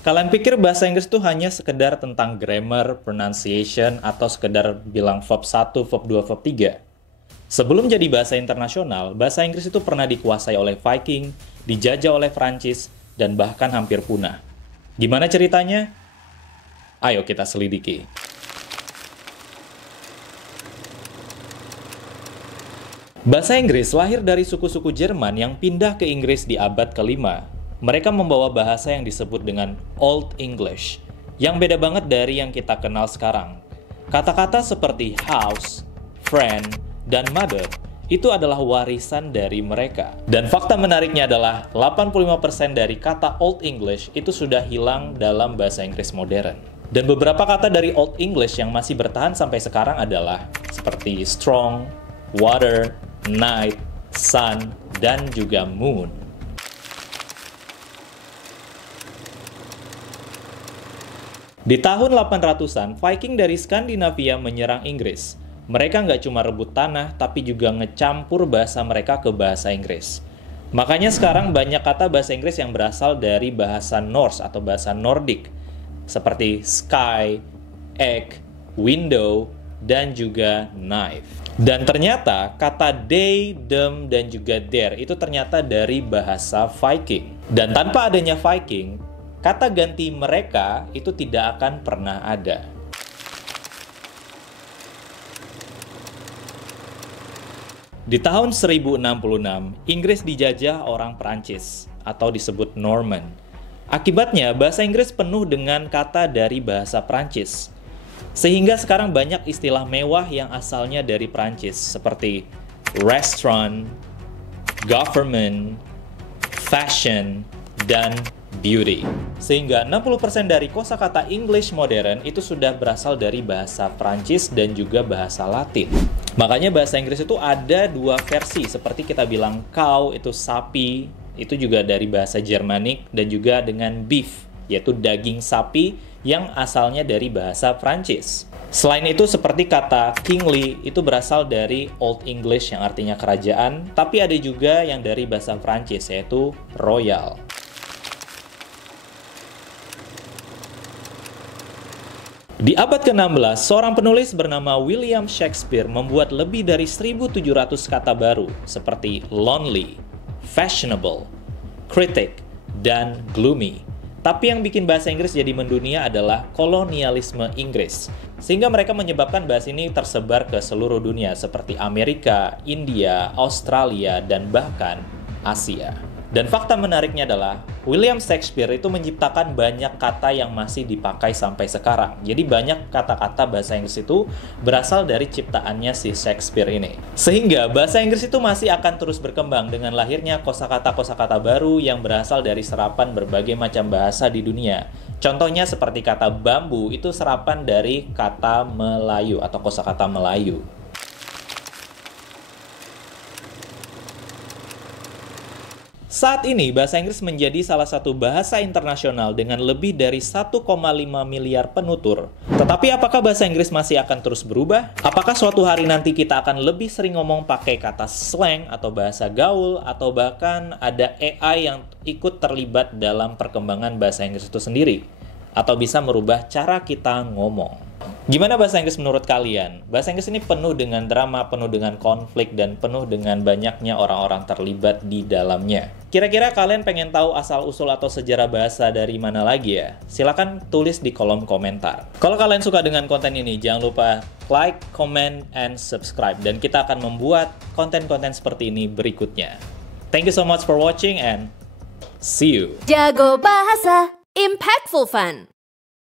Kalian pikir bahasa Inggris itu hanya sekedar tentang grammar, pronunciation, atau sekedar bilang verb 1, verb 2, verb 3? Sebelum jadi bahasa internasional, bahasa Inggris itu pernah dikuasai oleh Viking, dijajah oleh Prancis, dan bahkan hampir punah. Gimana ceritanya? Ayo kita selidiki. Bahasa Inggris lahir dari suku-suku Jerman yang pindah ke Inggris di abad ke-5. Mereka membawa bahasa yang disebut dengan Old English, yang beda banget dari yang kita kenal sekarang. Kata-kata seperti house, friend, dan mother itu adalah warisan dari mereka. Dan fakta menariknya adalah 85% dari kata Old English itu sudah hilang dalam bahasa Inggris modern. Dan beberapa kata dari Old English yang masih bertahan sampai sekarang adalah seperti strong, water, night, sun, dan juga moon. Di tahun 800-an, Viking dari Skandinavia menyerang Inggris. Mereka nggak cuma rebut tanah, tapi juga ngecampur bahasa mereka ke bahasa Inggris. Makanya sekarang banyak kata bahasa Inggris yang berasal dari bahasa Norse atau bahasa Nordik, seperti sky, egg, window, dan juga knife. Dan ternyata kata they, them, dan juga their itu ternyata dari bahasa Viking. Dan tanpa adanya Viking, kata ganti mereka itu tidak akan pernah ada. Di tahun 1066, Inggris dijajah orang Perancis atau disebut Norman. Akibatnya, bahasa Inggris penuh dengan kata dari bahasa Perancis. Sehingga sekarang banyak istilah mewah yang asalnya dari Prancis, seperti restaurant, government, fashion, dan beauty. Sehingga 60% dari kosakata English modern itu sudah berasal dari bahasa Prancis dan juga bahasa Latin. Makanya bahasa Inggris itu ada dua versi, seperti kita bilang cow itu sapi, itu juga dari bahasa Jermanik, dan juga dengan beef, yaitu daging sapi yang asalnya dari bahasa Prancis. Selain itu, seperti kata kingly itu berasal dari Old English yang artinya kerajaan, tapi ada juga yang dari bahasa Prancis, yaitu royal. Di abad ke-16, seorang penulis bernama William Shakespeare membuat lebih dari 1.700 kata baru, seperti lonely, fashionable, critic, dan gloomy. Tapi yang bikin bahasa Inggris jadi mendunia adalah kolonialisme Inggris. Sehingga mereka menyebabkan bahasa ini tersebar ke seluruh dunia seperti Amerika, India, Australia, dan bahkan Asia. Dan fakta menariknya adalah William Shakespeare itu menciptakan banyak kata yang masih dipakai sampai sekarang. Jadi banyak kata-kata bahasa Inggris itu berasal dari ciptaannya si Shakespeare ini. Sehingga bahasa Inggris itu masih akan terus berkembang dengan lahirnya kosakata-kosakata baru yang berasal dari serapan berbagai macam bahasa di dunia. Contohnya seperti kata bambu itu serapan dari kata Melayu atau kosakata Melayu. Saat ini, bahasa Inggris menjadi salah satu bahasa internasional dengan lebih dari 1,5 miliar penutur. Tetapi apakah bahasa Inggris masih akan terus berubah? Apakah suatu hari nanti kita akan lebih sering ngomong pakai kata slang atau bahasa gaul, atau bahkan ada AI yang ikut terlibat dalam perkembangan bahasa Inggris itu sendiri? Atau bisa merubah cara kita ngomong? Gimana bahasa Inggris menurut kalian? Bahasa Inggris ini penuh dengan drama, penuh dengan konflik, dan penuh dengan banyaknya orang-orang terlibat di dalamnya. Kira-kira kalian pengen tahu asal-usul atau sejarah bahasa dari mana lagi ya? Silahkan tulis di kolom komentar. Kalau kalian suka dengan konten ini, jangan lupa like, comment, and subscribe. Dan kita akan membuat konten-konten seperti ini berikutnya. Thank you so much for watching and see you. Jago bahasa, impactful fun.